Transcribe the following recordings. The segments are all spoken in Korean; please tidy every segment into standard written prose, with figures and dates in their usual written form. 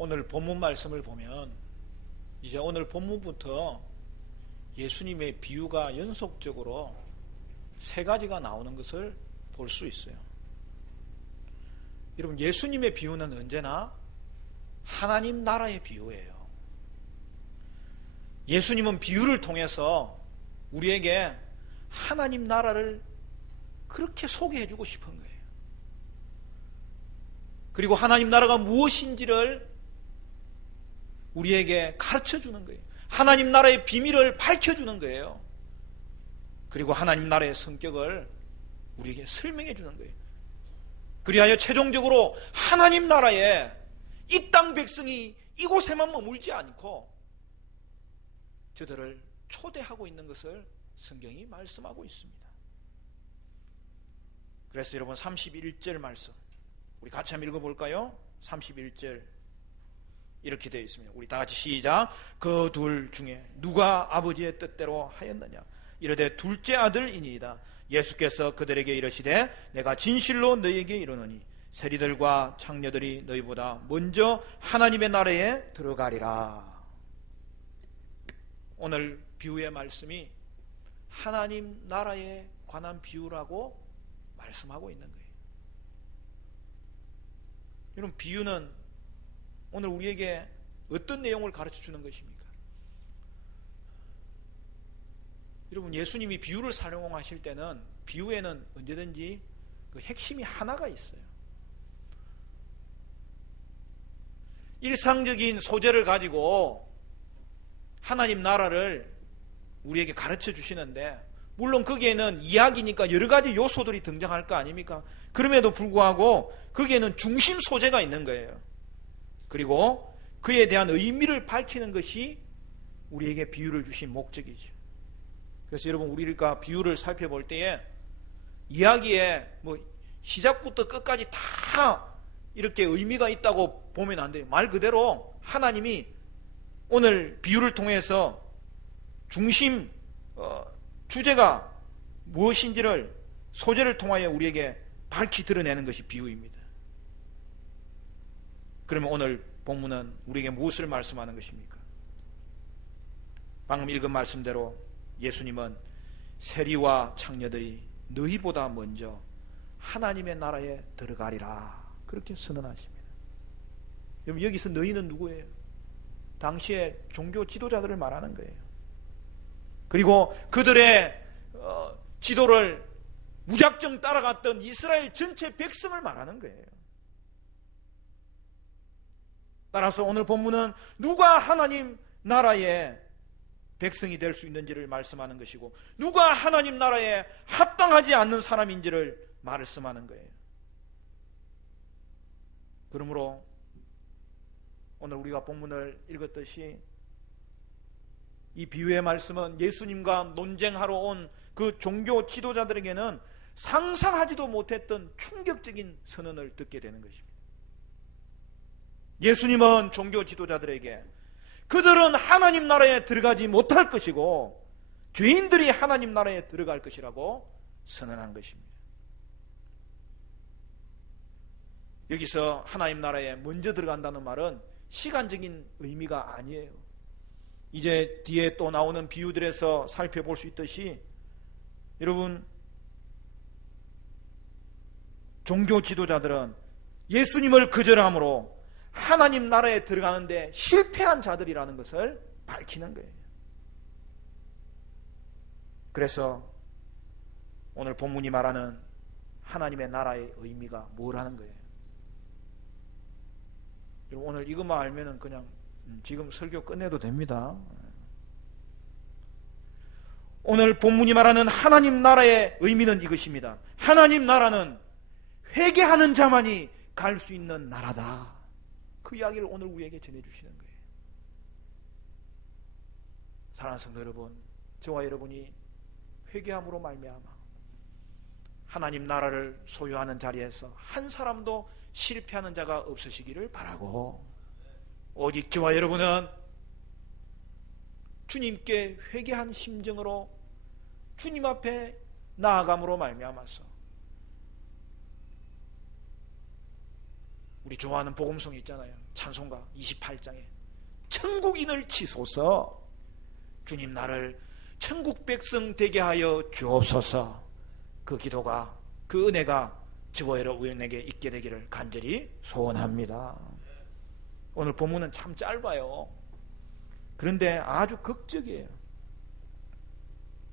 오늘 본문 말씀을 보면 이제 오늘 본문부터 예수님의 비유가 연속적으로 세 가지가 나오는 것을 볼 수 있어요. 여러분, 예수님의 비유는 언제나 하나님 나라의 비유예요. 예수님은 비유를 통해서 우리에게 하나님 나라를 그렇게 소개해주고 싶은 거예요. 그리고 하나님 나라가 무엇인지를 우리에게 가르쳐주는 거예요. 하나님 나라의 비밀을 밝혀주는 거예요. 그리고 하나님 나라의 성격을 우리에게 설명해 주는 거예요. 그리하여 최종적으로 하나님 나라에 이 땅 백성이 이곳에만 머물지 않고 저들을 초대하고 있는 것을 성경이 말씀하고 있습니다. 그래서 여러분 31절 말씀 우리 같이 한번 읽어볼까요? 31절 이렇게 되어 있습니다. 우리 다 같이 시작. 그 둘 중에 누가 아버지의 뜻대로 하였느냐? 이르되 둘째 아들이니이다. 예수께서 그들에게 이르시되 내가 진실로 너희에게 이르노니 세리들과 창녀들이 너희보다 먼저 하나님의 나라에 들어가리라. 오늘 비유의 말씀이 하나님 나라에 관한 비유라고 말씀하고 있는 거예요. 여러분, 비유는 오늘 우리에게 어떤 내용을 가르쳐 주는 것입니까? 여러분, 예수님이 비유를 사용하실 때는 비유에는 언제든지 그 핵심이 하나가 있어요. 일상적인 소재를 가지고 하나님 나라를 우리에게 가르쳐 주시는데, 물론 거기에는 이야기니까 여러 가지 요소들이 등장할 거 아닙니까? 그럼에도 불구하고 거기에는 중심 소재가 있는 거예요. 그리고 그에 대한 의미를 밝히는 것이 우리에게 비유를 주신 목적이죠. 그래서 여러분, 우리가 비유를 살펴볼 때에 이야기에 시작부터 끝까지 다 이렇게 의미가 있다고 보면 안 돼요. 말 그대로 하나님이 오늘 비유를 통해서 중심 주제가 무엇인지를 소재를 통하여 우리에게 밝히 드러내는 것이 비유입니다. 그러면 오늘 본문은 우리에게 무엇을 말씀하는 것입니까? 방금 읽은 말씀대로 예수님은 세리와 창녀들이 너희보다 먼저 하나님의 나라에 들어가리라 그렇게 선언하십니다. 여러분, 여기서 너희는 누구예요? 당시의 종교 지도자들을 말하는 거예요. 그리고 그들의 지도를 무작정 따라갔던 이스라엘 전체 백성을 말하는 거예요. 따라서 오늘 본문은 누가 하나님 나라의 백성이 될 수 있는지를 말씀하는 것이고, 누가 하나님 나라에 합당하지 않는 사람인지를 말씀하는 거예요. 그러므로 오늘 우리가 본문을 읽었듯이 이 비유의 말씀은 예수님과 논쟁하러 온 그 종교 지도자들에게는 상상하지도 못했던 충격적인 선언을 듣게 되는 것입니다. 예수님은 종교 지도자들에게 그들은 하나님 나라에 들어가지 못할 것이고 죄인들이 하나님 나라에 들어갈 것이라고 선언한 것입니다. 여기서 하나님 나라에 먼저 들어간다는 말은 시간적인 의미가 아니에요. 이제 뒤에 또 나오는 비유들에서 살펴볼 수 있듯이 여러분, 종교 지도자들은 예수님을 거절함으로 하나님 나라에 들어가는데 실패한 자들이라는 것을 밝히는 거예요. 그래서 오늘 본문이 말하는 하나님의 나라의 의미가 뭐라는 거예요? 여러분, 오늘 이것만 알면은 그냥 지금 설교 끝내도 됩니다. 오늘 본문이 말하는 하나님 나라의 의미는 이것입니다. 하나님 나라는 회개하는 자만이 갈 수 있는 나라다. 그 이야기를 오늘 우리에게 전해주시는 거예요. 사랑하는 성도 여러분, 저와 여러분이 회개함으로 말미암아 하나님 나라를 소유하는 자리에서 한 사람도 실패하는 자가 없으시기를 바라고, 오직 저와 여러분은 주님께 회개한 심정으로 주님 앞에 나아감으로 말미암아서 우리 좋아하는 복음송이 있잖아요. 찬송가 28장에 천국인을 치소서, 주님 나를 천국 백성 되게 하여 주옵소서. 그 기도가, 그 은혜가 저와 여러분에게 있게 되기를 간절히 소원합니다. 오늘 본문은 참 짧아요. 그런데 아주 극적이에요.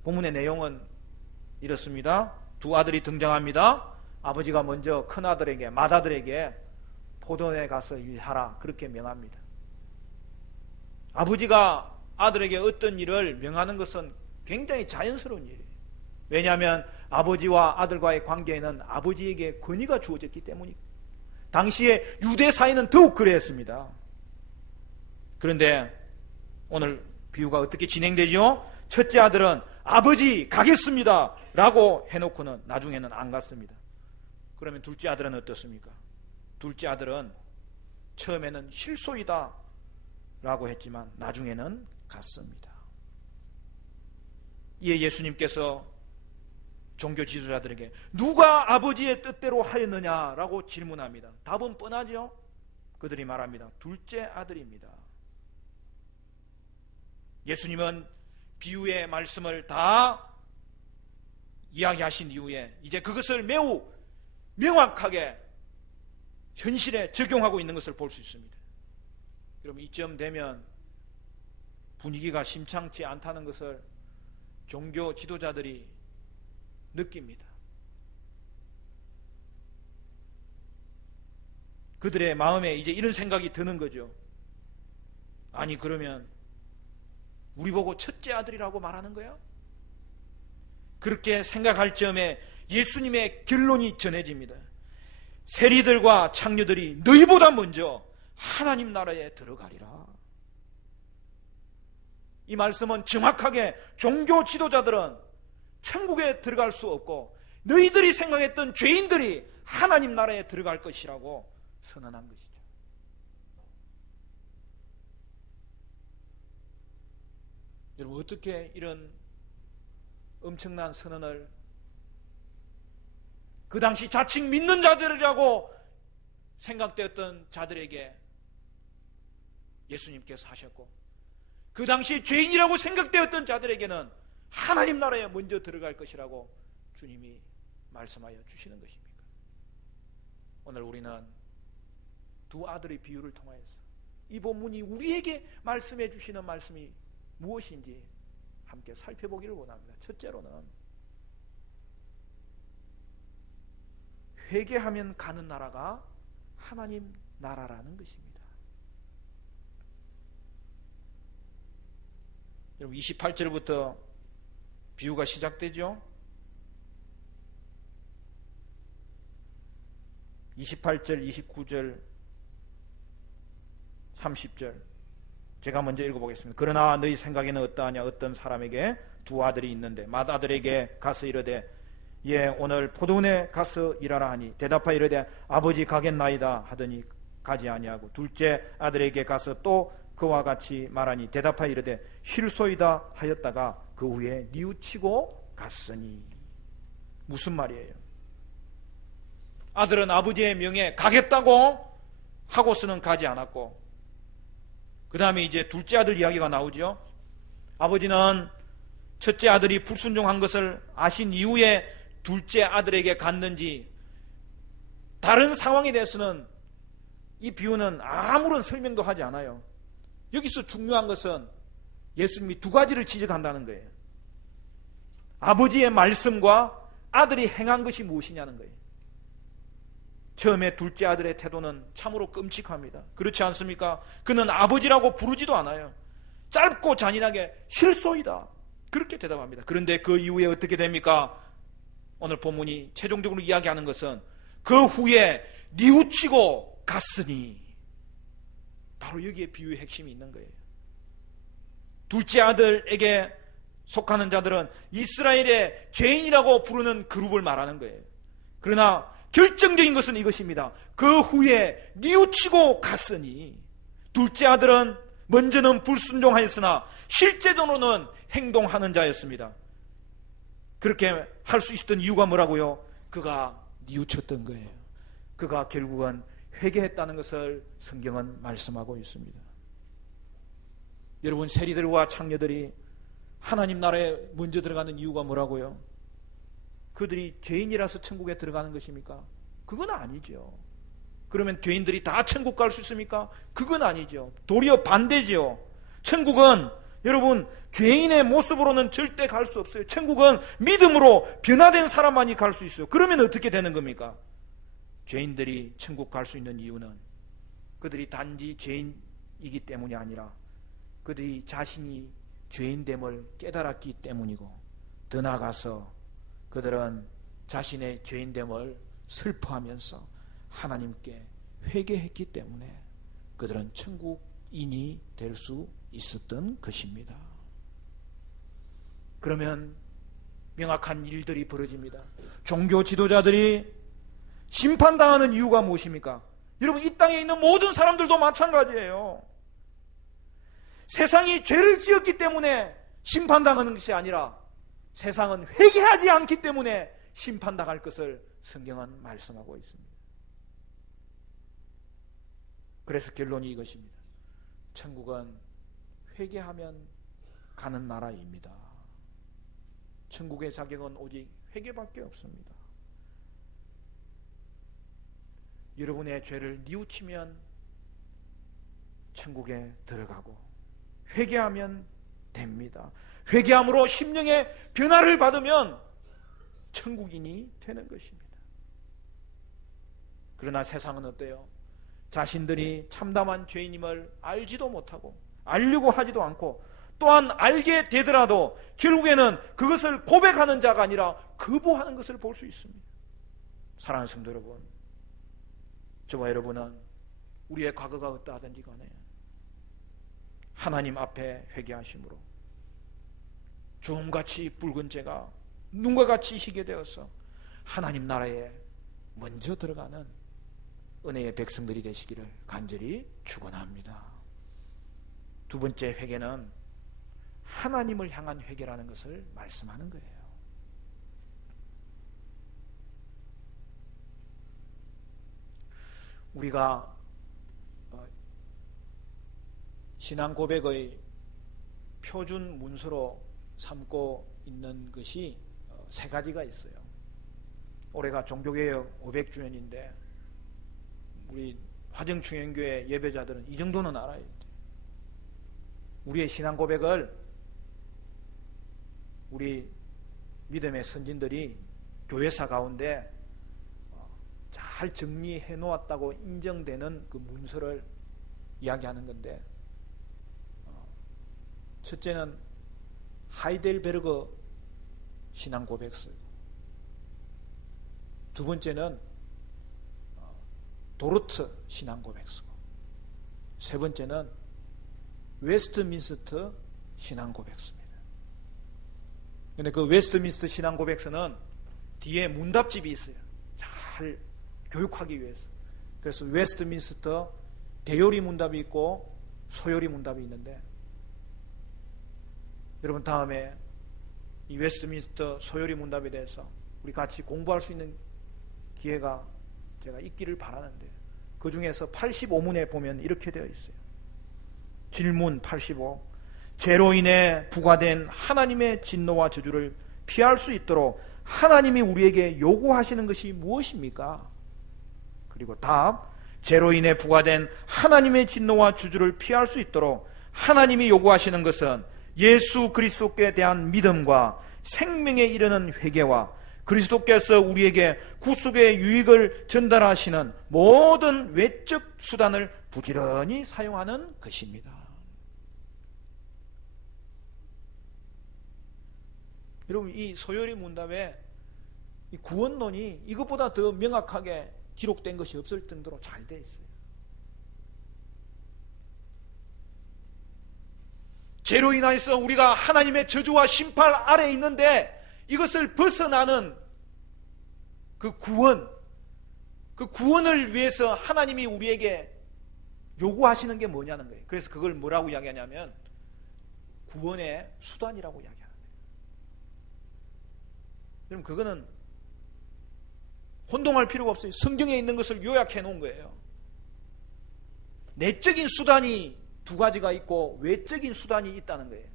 본문의 내용은 이렇습니다. 두 아들이 등장합니다. 아버지가 먼저 큰아들에게, 맏아들에게 포도원에 가서 일하라 그렇게 명합니다. 아버지가 아들에게 어떤 일을 명하는 것은 굉장히 자연스러운 일이에요. 왜냐하면 아버지와 아들과의 관계에는 아버지에게 권위가 주어졌기 때문이고, 당시에 유대 사회는 더욱 그랬습니다. 그런데 오늘 비유가 어떻게 진행되죠? 첫째 아들은 아버지 가겠습니다 라고 해놓고는 나중에는 안 갔습니다. 그러면 둘째 아들은 어떻습니까? 둘째 아들은 처음에는 실소이다 라고 했지만 나중에는 갔습니다. 이에 예수님께서 종교 지도자들에게 누가 아버지의 뜻대로 하였느냐라고 질문합니다. 답은 뻔하죠. 그들이 말합니다. 둘째 아들입니다. 예수님은 비유의 말씀을 다 이야기하신 이후에 이제 그것을 매우 명확하게 현실에 적용하고 있는 것을 볼 수 있습니다. 여러분, 이쯤 되면 분위기가 심상치 않다는 것을 종교 지도자들이 느낍니다. 그들의 마음에 이제 이런 생각이 드는 거죠. 아니, 그러면 우리 보고 첫째 아들이라고 말하는 거야? 그렇게 생각할 즈음에 예수님의 결론이 전해집니다. 세리들과 창녀들이 너희보다 먼저 하나님 나라에 들어가리라. 이 말씀은 정확하게 종교 지도자들은 천국에 들어갈 수 없고 너희들이 생각했던 죄인들이 하나님 나라에 들어갈 것이라고 선언한 것이죠. 여러분, 어떻게 이런 엄청난 선언을 그 당시 자칭 믿는 자들이라고 생각되었던 자들에게 예수님께서 하셨고, 그 당시 죄인이라고 생각되었던 자들에게는 하나님 나라에 먼저 들어갈 것이라고 주님이 말씀하여 주시는 것입니까? 오늘 우리는 두 아들의 비유를 통하여서 이 본문이 우리에게 말씀해 주시는 말씀이 무엇인지 함께 살펴보기를 원합니다. 첫째로는 회개하면 가는 나라가 하나님 나라라는 것입니다. 여러분, 28절부터 비유가 시작되죠. 28절, 29절, 30절 제가 먼저 읽어보겠습니다. 그러나 너희 생각에는 어떠하냐? 어떤 사람에게 두 아들이 있는데 맏아들에게 가서 이르되 예, 오늘 포도원에 가서 일하라 하니 대답하여 이르되 아버지 가겠나이다 하더니 가지 아니하고, 둘째 아들에게 가서 또 그와 같이 말하니 대답하여 이르되 실소이다 하였다가 그 후에 뉘우치고 갔으니. 무슨 말이에요? 아들은 아버지의 명에 가겠다고 하고서는 가지 않았고, 그 다음에 이제 둘째 아들 이야기가 나오죠. 아버지는 첫째 아들이 불순종한 것을 아신 이후에 둘째 아들에게 갔는지, 다른 상황에 대해서는 이 비유는 아무런 설명도 하지 않아요. 여기서 중요한 것은 예수님이 두 가지를 지적한다는 거예요. 아버지의 말씀과 아들이 행한 것이 무엇이냐는 거예요. 처음에 둘째 아들의 태도는 참으로 끔찍합니다. 그렇지 않습니까? 그는 아버지라고 부르지도 않아요. 짧고 잔인하게 실소이다 그렇게 대답합니다. 그런데 그 이후에 어떻게 됩니까? 오늘 본문이 최종적으로 이야기하는 것은 그 후에 뉘우치고 갔으니, 바로 여기에 비유의 핵심이 있는 거예요. 둘째 아들에게 속하는 자들은 이스라엘의 죄인이라고 부르는 그룹을 말하는 거예요. 그러나 결정적인 것은 이것입니다. 그 후에 뉘우치고 갔으니, 둘째 아들은 먼저는 불순종하였으나 실제로는 행동하는 자였습니다. 그렇게 할 수 있었던 이유가 뭐라고요? 그가 뉘우쳤던 거예요. 그가 결국은 회개했다는 것을 성경은 말씀하고 있습니다. 여러분, 세리들과 창녀들이 하나님 나라에 먼저 들어가는 이유가 뭐라고요? 그들이 죄인이라서 천국에 들어가는 것입니까? 그건 아니죠. 그러면 죄인들이 다 천국 갈 수 있습니까? 그건 아니죠. 도리어 반대죠. 천국은 여러분, 죄인의 모습으로는 절대 갈 수 없어요. 천국은 믿음으로 변화된 사람만이 갈 수 있어요. 그러면 어떻게 되는 겁니까? 죄인들이 천국 갈 수 있는 이유는 그들이 단지 죄인이기 때문이 아니라 그들이 자신이 죄인됨을 깨달았기 때문이고, 더 나아가서 그들은 자신의 죄인됨을 슬퍼하면서 하나님께 회개했기 때문에 그들은 천국인이 될 수 있었던 것입니다. 그러면 명확한 일들이 벌어집니다. 종교 지도자들이 심판당하는 이유가 무엇입니까? 여러분, 이 땅에 있는 모든 사람들도 마찬가지예요. 세상이 죄를 지었기 때문에 심판당하는 것이 아니라 세상은 회개하지 않기 때문에 심판당할 것을 성경은 말씀하고 있습니다. 그래서 결론이 이것입니다. 천국은 회개하면 가는 나라입니다. 천국의 자격은 오직 회개밖에 없습니다. 여러분의 죄를 뉘우치면 천국에 들어가고 회개하면 됩니다. 회개함으로 심령의 변화를 받으면 천국인이 되는 것입니다. 그러나 세상은 어때요? 자신들이 참담한 죄인임을 알지도 못하고 알려고 하지도 않고, 또한 알게 되더라도 결국에는 그것을 고백하는 자가 아니라 거부하는 것을 볼 수 있습니다. 사랑하는 성도 여러분, 저와 여러분은 우리의 과거가 어떠하든지 간에 하나님 앞에 회개하심으로 주홍같이 붉은 죄가 눈과 같이 희게 되어서 하나님 나라에 먼저 들어가는 은혜의 백성들이 되시기를 간절히 축원합니다. 두 번째 회개는 하나님을 향한 회개라는 것을 말씀하는 거예요. 우리가 신앙 고백의 표준 문서로 삼고 있는 것이 세 가지가 있어요. 올해가 종교개혁 500주년인데 우리 화정충현교회 예배자들은 이 정도는 알아야 돼요. 우리의 신앙 고백을 우리 믿음의 선진들이 교회사 가운데 잘 정리해 놓았다고 인정되는 그 문서를 이야기하는 건데, 첫째는 하이델베르그 신앙 고백서, 두 번째는 도르트 신앙 고백서고, 세 번째는 웨스트민스터 신앙 고백서입니다. 근데 그 웨스트민스터 신앙 고백서는 뒤에 문답집이 있어요. 잘 교육하기 위해서. 그래서 웨스트민스터 대요리 문답이 있고 소요리 문답이 있는데, 여러분 다음에 이 웨스트민스터 소요리 문답에 대해서 우리 같이 공부할 수 있는 기회가 제가 있기를 바라는데, 그 중에서 85문에 보면 이렇게 되어 있어요. 질문 85. 죄로 인해 부과된 하나님의 진노와 저주를 피할 수 있도록 하나님이 우리에게 요구하시는 것이 무엇입니까? 그리고 답. 죄로 인해 부과된 하나님의 진노와 저주를 피할 수 있도록 하나님이 요구하시는 것은 예수 그리스도께 대한 믿음과 생명에 이르는 회개와 그리스도께서 우리에게 구속의 유익을 전달하시는 모든 외적 수단을 부지런히 사용하는 것입니다. 여러분, 이 소요리 문답에 이 구원론이 이것보다 더 명확하게 기록된 것이 없을 정도로 잘 되어 있어요. 죄로 인하여서 우리가 하나님의 저주와 심판 아래에 있는데, 이것을 벗어나는 그 구원을 위해서 하나님이 우리에게 요구하시는 게 뭐냐는 거예요. 그래서 그걸 뭐라고 이야기하냐면 구원의 수단이라고 이야기하는 거예요. 여러분, 그거는 혼동할 필요가 없어요. 성경에 있는 것을 요약해 놓은 거예요. 내적인 수단이 두 가지가 있고 외적인 수단이 있다는 거예요.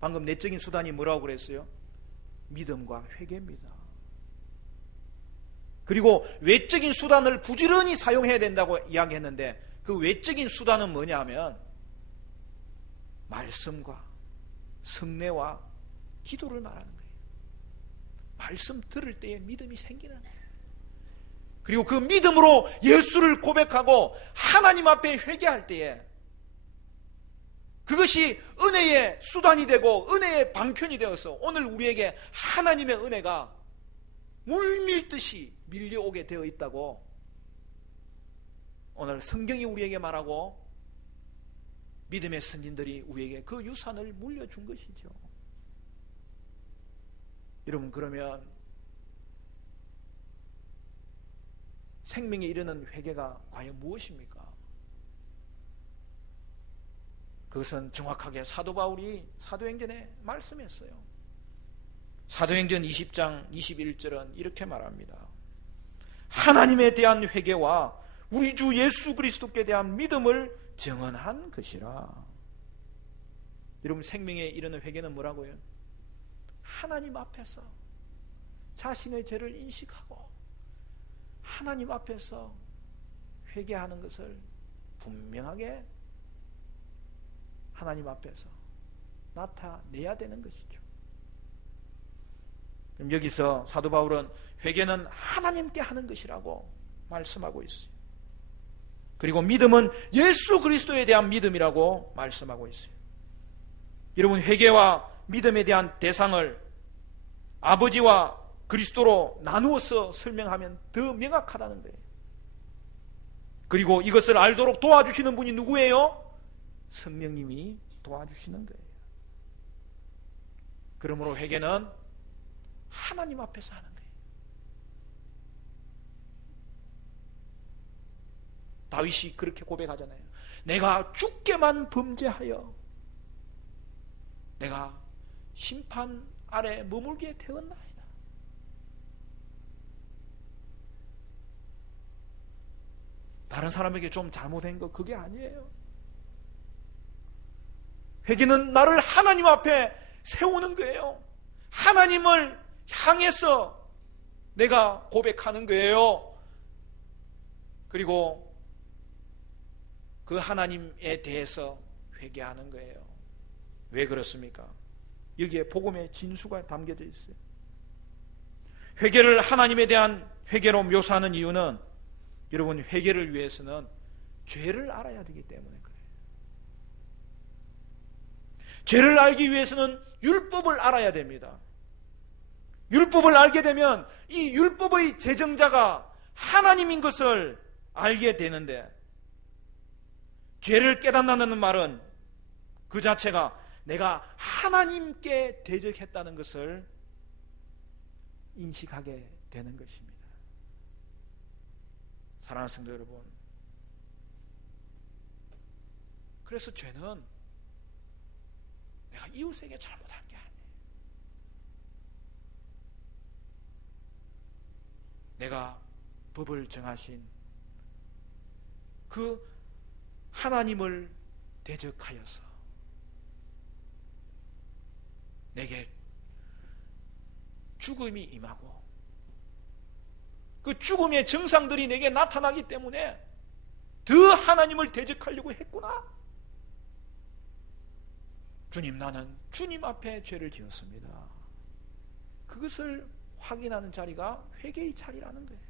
방금 내적인 수단이 뭐라고 그랬어요? 믿음과 회개입니다. 그리고 외적인 수단을 부지런히 사용해야 된다고 이야기했는데 그 외적인 수단은 뭐냐면 말씀과 성례와 기도를 말하는 거예요. 말씀 들을 때에 믿음이 생기는 거예요. 그리고 그 믿음으로 예수를 고백하고 하나님 앞에 회개할 때에 그것이 은혜의 수단이 되고 은혜의 방편이 되어서 오늘 우리에게 하나님의 은혜가 물밀듯이 밀려오게 되어 있다고 오늘 성경이 우리에게 말하고 믿음의 선진들이 우리에게 그 유산을 물려준 것이죠. 여러분, 그러면 생명에 이르는 회개가 과연 무엇입니까? 그것은 정확하게 사도 바울이 사도행전에 말씀했어요. 사도행전 20장 21절은 이렇게 말합니다. 하나님에 대한 회개와 우리 주 예수 그리스도께 대한 믿음을 증언한 것이라. 여러분, 생명에 이르는 회개는 뭐라고요? 하나님 앞에서 자신의 죄를 인식하고 하나님 앞에서 회개하는 것을 분명하게 하나님 앞에서 나타내야 되는 것이죠. 그럼 여기서 사도 바울은 회개는 하나님께 하는 것이라고 말씀하고 있어요. 그리고 믿음은 예수 그리스도에 대한 믿음이라고 말씀하고 있어요. 여러분, 회개와 믿음에 대한 대상을 아버지와 그리스도로 나누어서 설명하면 더 명확하다는 거예요. 그리고 이것을 알도록 도와주시는 분이 누구예요? 성령님이 도와주시는 거예요. 그러므로 회개는 하나님 앞에서 하는 거예요. 다윗이 그렇게 고백하잖아요. 내가 주께만 범죄하여 내가 심판 아래 머물게 되었나이다. 다른 사람에게 좀 잘못한 거 그게 아니에요. 회개는 나를 하나님 앞에 세우는 거예요. 하나님을 향해서 내가 고백하는 거예요. 그리고 그 하나님에 대해서 회개하는 거예요. 왜 그렇습니까? 여기에 복음의 진수가 담겨져 있어요. 회개를 하나님에 대한 회개로 묘사하는 이유는 여러분, 회개를 위해서는 죄를 알아야 되기 때문에 그래요. 죄를 알기 위해서는 율법을 알아야 됩니다. 율법을 알게 되면 이 율법의 제정자가 하나님인 것을 알게 되는데, 죄를 깨닫는다는 말은 그 자체가 내가 하나님께 대적했다는 것을 인식하게 되는 것입니다. 사랑하는 성도 여러분, 그래서 죄는 내가 이웃에게 잘못한 게 아니에요. 내가 법을 정하신 그 하나님을 대적하여서 내게 죽음이 임하고 그 죽음의 증상들이 내게 나타나기 때문에 더 하나님을 대적하려고 했구나. 주님, 나는 주님 앞에 죄를 지었습니다. 그것을 확인하는 자리가 회개의 자리라는 거예요.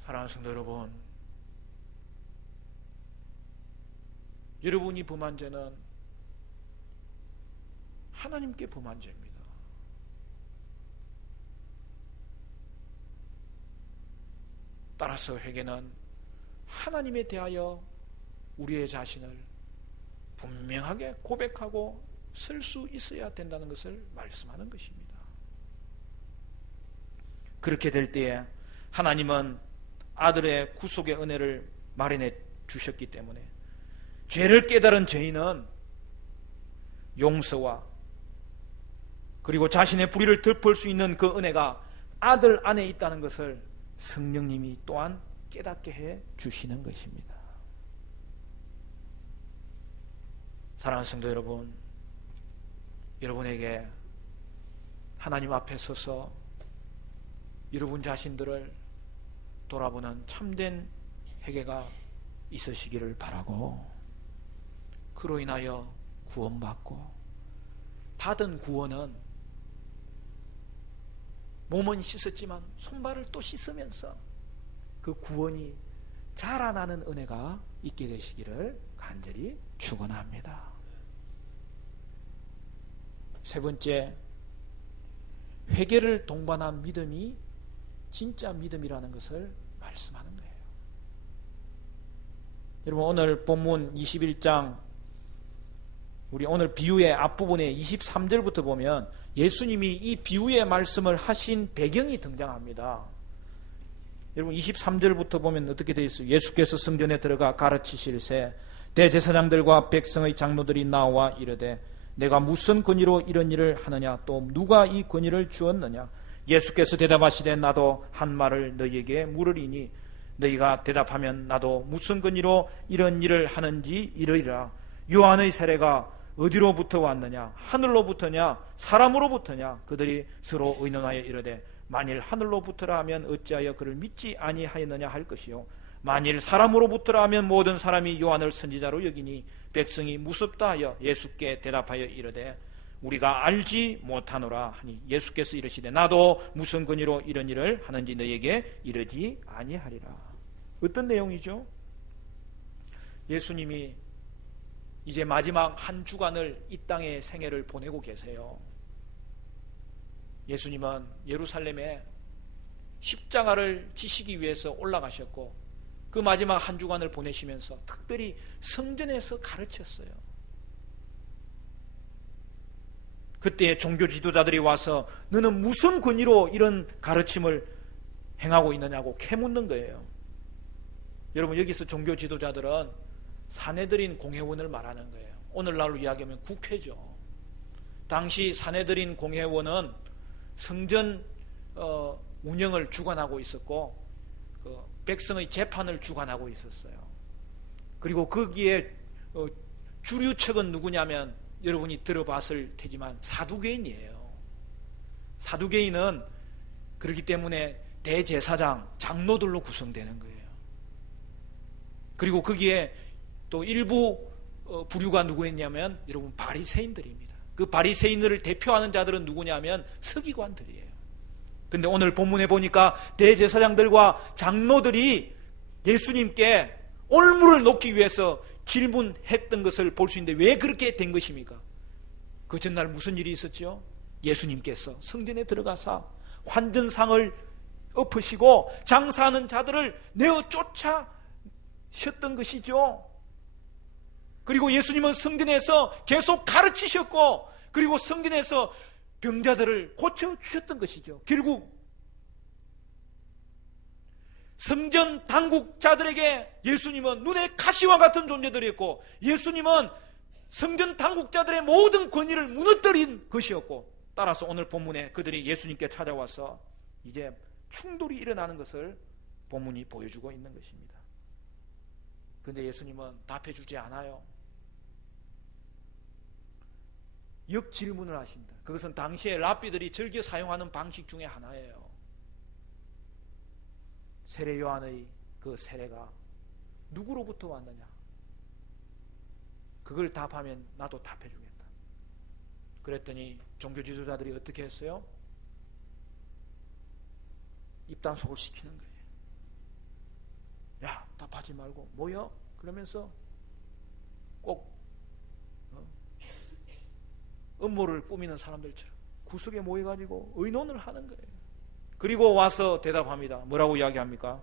사랑하는 성도 여러분, 여러분이 범한 죄는 하나님께 범한 죄입니다. 따라서 회개는 하나님에 대하여 우리의 자신을 분명하게 고백하고 설 수 있어야 된다는 것을 말씀하는 것입니다. 그렇게 될 때에 하나님은 아들의 구속의 은혜를 마련해 주셨기 때문에 죄를 깨달은 죄인은 용서와 그리고 자신의 불의를 덮을 수 있는 그 은혜가 아들 안에 있다는 것을 성령님이 또한 깨닫게 해 주시는 것입니다. 사랑하는 성도 여러분, 여러분에게 하나님 앞에 서서 여러분 자신들을 돌아보는 참된 회개가 있으시기를 바라고, 그로 인하여 구원받고 받은 구원은 몸은 씻었지만 손발을 또 씻으면서 그 구원이 자라나는 은혜가 있게 되시기를 간절히 축원합니다. 세 번째, 회개를 동반한 믿음이 진짜 믿음이라는 것을 말씀하는 거예요. 여러분, 오늘 본문 21장 우리 오늘 비유의 앞부분에 23절부터 보면 예수님이 이 비유의 말씀을 하신 배경이 등장합니다. 여러분 23절부터 보면 어떻게 되어 있어요? 예수께서 성전에 들어가 가르치실새 대제사장들과 백성의 장로들이 나와 이르되 내가 무슨 권위로 이런 일을 하느냐, 또 누가 이 권위를 주었느냐. 예수께서 대답하시되 나도 한 말을 너희에게 물으리니 너희가 대답하면 나도 무슨 권위로 이런 일을 하는지 이르리라. 요한의 세례가 어디로부터 왔느냐? 하늘로부터냐 사람으로부터냐? 그들이 서로 의논하여 이르되 만일 하늘로부터라 하면 어찌하여 그를 믿지 아니하였느냐 할 것이요, 만일 사람으로부터라 하면 모든 사람이 요한을 선지자로 여기니 백성이 무섭다 하여 예수께 대답하여 이르되 우리가 알지 못하노라 하니 예수께서 이르시되 나도 무슨 권위로 이런 일을 하는지 너희에게 이르지 아니하리라. 어떤 내용이죠? 예수님이 이제 마지막 한 주간을 이 땅의 생애를 보내고 계세요. 예수님은 예루살렘에 십자가를 지시기 위해서 올라가셨고 그 마지막 한 주간을 보내시면서 특별히 성전에서 가르쳤어요. 그때 종교 지도자들이 와서 너는 무슨 권위로 이런 가르침을 행하고 있느냐고 캐묻는 거예요. 여러분, 여기서 종교 지도자들은 사내들인 공회원을 말하는 거예요. 오늘날로 이야기하면 국회죠. 당시 사내들인 공회원은 성전 운영을 주관하고 있었고 그 백성의 재판을 주관하고 있었어요. 그리고 거기에 주류측은 누구냐면 여러분이 들어봤을 테지만 사두개인이에요. 사두개인은 그렇기 때문에 대제사장, 장로들로 구성되는 거예요. 그리고 거기에 또 일부 부류가 누구였냐면 여러분 바리새인들입니다. 그 바리새인들을 대표하는 자들은 누구냐면 서기관들이에요. 근데 오늘 본문에 보니까 대제사장들과 장로들이 예수님께 올무를 놓기 위해서 질문했던 것을 볼 수 있는데 왜 그렇게 된 것입니까? 그 전날 무슨 일이 있었죠? 예수님께서 성전에 들어가서 환전상을 엎으시고 장사하는 자들을 내어 쫓아셨던 것이죠. 그리고 예수님은 성전에서 계속 가르치셨고 그리고 성전에서 병자들을 고쳐주셨던 것이죠. 결국 성전 당국자들에게 예수님은 눈의 가시와 같은 존재들이었고 예수님은 성전 당국자들의 모든 권위를 무너뜨린 것이었고, 따라서 오늘 본문에 그들이 예수님께 찾아와서 이제 충돌이 일어나는 것을 본문이 보여주고 있는 것입니다. 그런데 예수님은 답해주지 않아요. 역질문을 하십니다. 그것은 당시에 랍비들이 즐겨 사용하는 방식 중에 하나예요. 세례 요한의 그 세례가 누구로부터 왔느냐? 그걸 답하면 나도 답해주겠다. 그랬더니 종교 지도자들이 어떻게 했어요? 입단속을 시키는 거예요. 야, 답하지 말고 뭐야? 그러면서 꼭 음모를 꾸미는 사람들처럼 구석에 모여가지고 의논을 하는 거예요. 그리고 와서 대답합니다. 뭐라고 이야기합니까?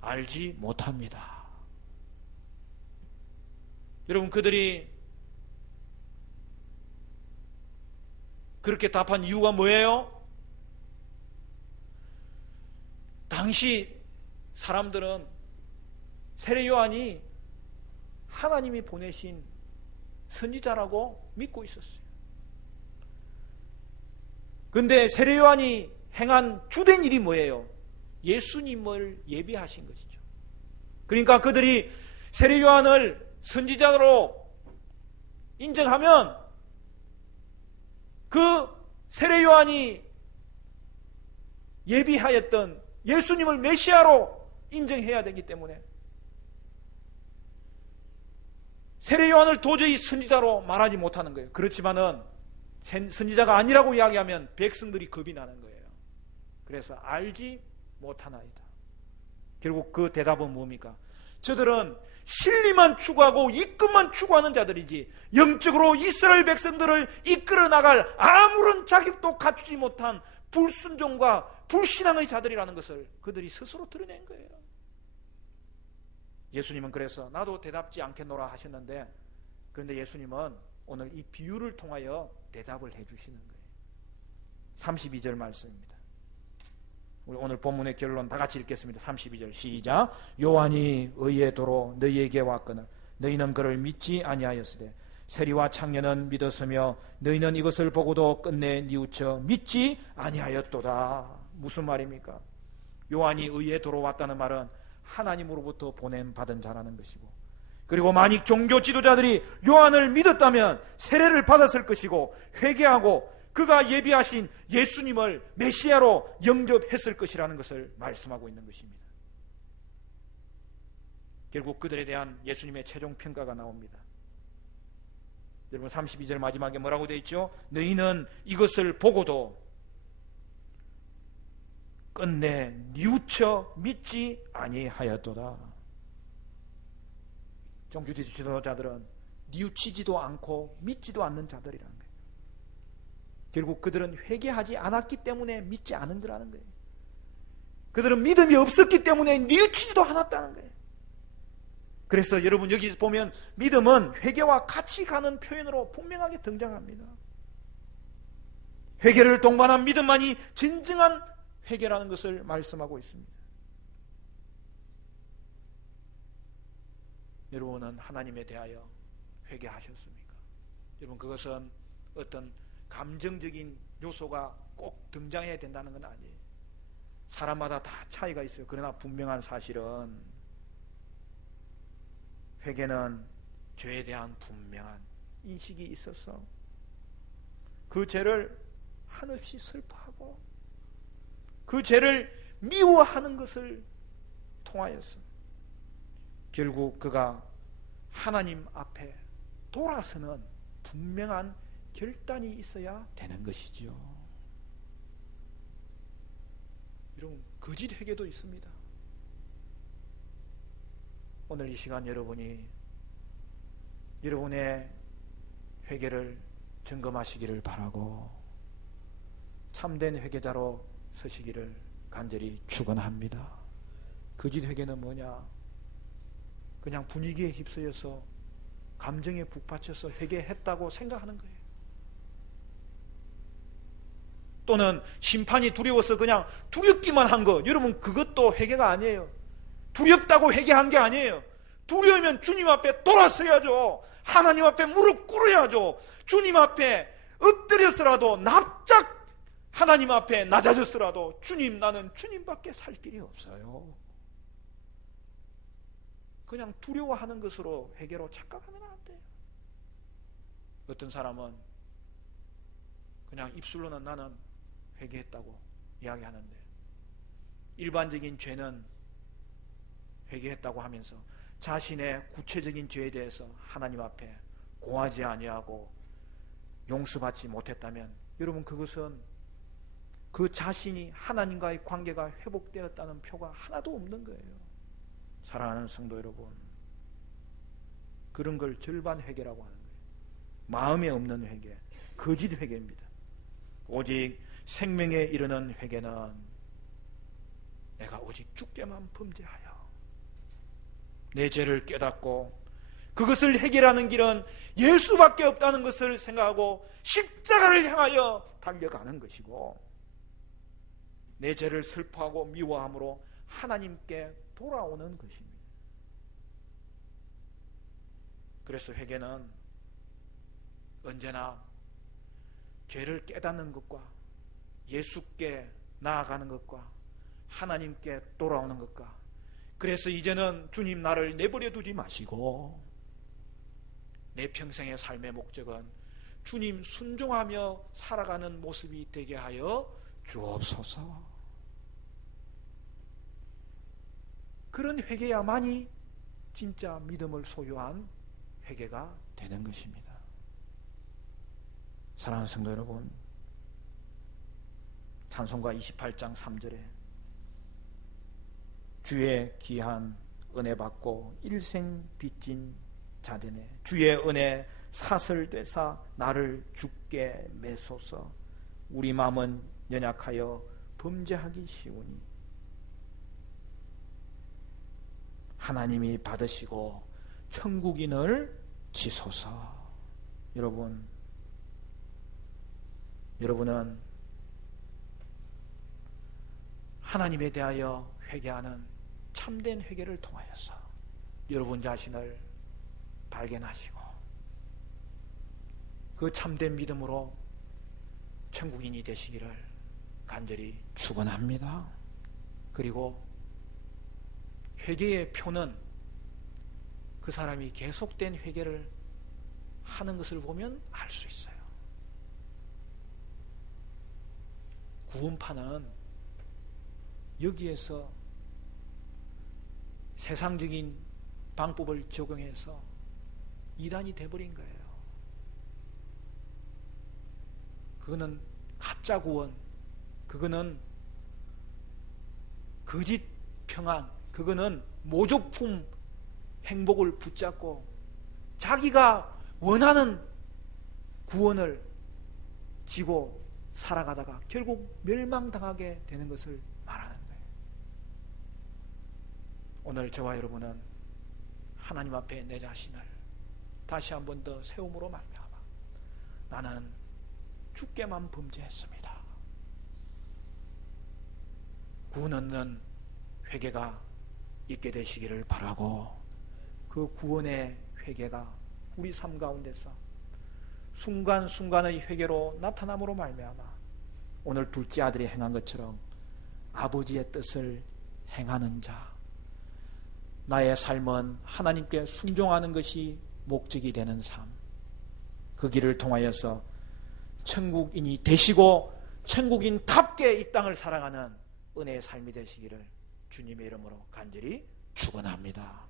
알지 못합니다. 여러분, 그들이 그렇게 답한 이유가 뭐예요? 당시 사람들은 세례 요한이 하나님이 보내신 선지자라고 믿고 있었어요. 근데 세례 요한이 행한 주된 일이 뭐예요? 예수님을 예비하신 것이죠. 그러니까 그들이 세례 요한을 선지자로 인정하면 그 세례 요한이 예비하였던 예수님을 메시아로 인정해야 되기 때문에 세례 요한을 도저히 선지자로 말하지 못하는 거예요. 그렇지만은 선지자가 아니라고 이야기하면 백성들이 겁이 나는 거예요. 그래서 알지 못하나이다. 결국 그 대답은 뭡니까? 저들은 진리만 추구하고 이끝만 추구하는 자들이지 영적으로 이스라엘 백성들을 이끌어 나갈 아무런 자격도 갖추지 못한 불순종과 불신앙의 자들이라는 것을 그들이 스스로 드러낸 거예요. 예수님은 그래서 나도 대답지 않겠노라 하셨는데, 그런데 예수님은 오늘 이 비유를 통하여 대답을 해주시는 거예요. 32절 말씀입니다. 우리 오늘 본문의 결론 다 같이 읽겠습니다. 32절 시작. 요한이 의의 도로 너희에게 왔거늘 너희는 그를 믿지 아니하였으되 세리와 창녀는 믿었으며 너희는 이것을 보고도 끝내 뉘우쳐 믿지 아니하였도다. 무슨 말입니까? 요한이 의의 도로 왔다는 말은 하나님으로부터 보냄받은 자라는 것이고, 그리고 만약 종교 지도자들이 요한을 믿었다면 세례를 받았을 것이고 회개하고 그가 예비하신 예수님을 메시아로 영접했을 것이라는 것을 말씀하고 있는 것입니다. 결국 그들에 대한 예수님의 최종 평가가 나옵니다. 여러분 32절 마지막에 뭐라고 되어 있죠? 너희는 이것을 보고도 끝내 뉘우쳐 믿지 아니하였도다. 종교 지도자들은 뉘우치지도 않고 믿지도 않는 자들이라는 거예요. 결국 그들은 회개하지 않았기 때문에 믿지 않은 거라는 거예요. 그들은 믿음이 없었기 때문에 뉘우치지도 않았다는 거예요. 그래서 여러분 여기 보면 믿음은 회개와 같이 가는 표현으로 분명하게 등장합니다. 회개를 동반한 믿음만이 진정한 회개라는 것을 말씀하고 있습니다. 여러분은 하나님에 대하여 회개하셨습니까? 여러분 그것은 어떤 감정적인 요소가 꼭 등장해야 된다는 건 아니에요. 사람마다 다 차이가 있어요. 그러나 분명한 사실은 회개는 죄에 대한 분명한 인식이 있어서 그 죄를 한없이 슬퍼하고 그 죄를 미워하는 것을 통하여서 결국 그가 하나님 앞에 돌아서는 분명한 결단이 있어야 되는 것이죠. 여러분 거짓 회개도 있습니다. 오늘 이 시간 여러분이 여러분의 회개를 점검하시기를 바라고 참된 회개자로 서시기를 간절히 축원합니다. 거짓 회개는 뭐냐? 그냥 분위기에 휩쓰여서 감정에 북받쳐서 회개했다고 생각하는 거예요. 또는 심판이 두려워서 그냥 두렵기만 한 거, 여러분 그것도 회개가 아니에요. 두렵다고 회개한 게 아니에요. 두려우면 주님 앞에 돌아서야죠. 하나님 앞에 무릎 꿇어야죠. 주님 앞에 엎드려서라도 납작 하나님 앞에 낮아졌으라도 주님, 나는 주님밖에 살 길이 없어요. 그냥 두려워하는 것으로 회개로 착각하면 안 돼요. 어떤 사람은 그냥 입술로는 나는 회개했다고 이야기하는데 일반적인 죄는 회개했다고 하면서 자신의 구체적인 죄에 대해서 하나님 앞에 고하지 아니하고 용서받지 못했다면 여러분 그것은 그 자신이 하나님과의 관계가 회복되었다는 표가 하나도 없는 거예요. 사랑하는 성도 여러분, 그런 걸 절반 회개라고 하는 거예요. 마음에 없는 회개, 거짓 회개입니다. 오직 생명에 이르는 회개는 내가 오직 주께만 범죄하여 내 죄를 깨닫고 그것을 해결하는 길은 예수밖에 없다는 것을 생각하고 십자가를 향하여 달려가는 것이고 내 죄를 슬퍼하고 미워함으로 하나님께 돌아오는 것입니다. 그래서 회개는 언제나 죄를 깨닫는 것과 예수께 나아가는 것과 하나님께 돌아오는 것과, 그래서 이제는 주님 나를 내버려 두지 마시고 내 평생의 삶의 목적은 주님 순종하며 살아가는 모습이 되게 하여 주옵소서. 그런 회개야만이 진짜 믿음을 소유한 회개가 되는 것입니다. 사랑하는 성도 여러분, 찬송가 28장 3절에 주의 귀한 은혜 받고 일생 빚진 자되네, 주의 은혜 사슬되사 나를 주께 매소서. 우리 마음은 연약하여 범죄하기 쉬우니 하나님이 받으시고 천국인을 지소서. 여러분은 하나님에 대하여 회개하는 참된 회개를 통하여서 여러분 자신을 발견하시고 그 참된 믿음으로 천국인이 되시기를 간절히 축원합니다. 그리고 회개의 표는 그 사람이 계속된 회개를 하는 것을 보면 알 수 있어요. 구원파는 여기에서 세상적인 방법을 적용해서 이단이 돼버린 거예요. 그거는 가짜 구원, 그거는 거짓 평안, 그거는 모조품 행복을 붙잡고 자기가 원하는 구원을 지고 살아가다가 결국 멸망당하게 되는 것을 말하는 거예요. 오늘 저와 여러분은 하나님 앞에 내 자신을 다시 한 번 더 세움으로 말미암아 나는 주께만 범죄했습니다. 구원 얻는 회개가 있게 되시기를 바라고, 그 구원의 회개가 우리 삶 가운데서 순간순간의 회개로 나타남으로 말미암아 오늘 둘째 아들이 행한 것처럼 아버지의 뜻을 행하는 자, 나의 삶은 하나님께 순종하는 것이 목적이 되는 삶, 그 길을 통하여서 천국인이 되시고 천국인답게 이 땅을 살아가는 은혜의 삶이 되시기를 주님의 이름으로 간절히 축원합니다.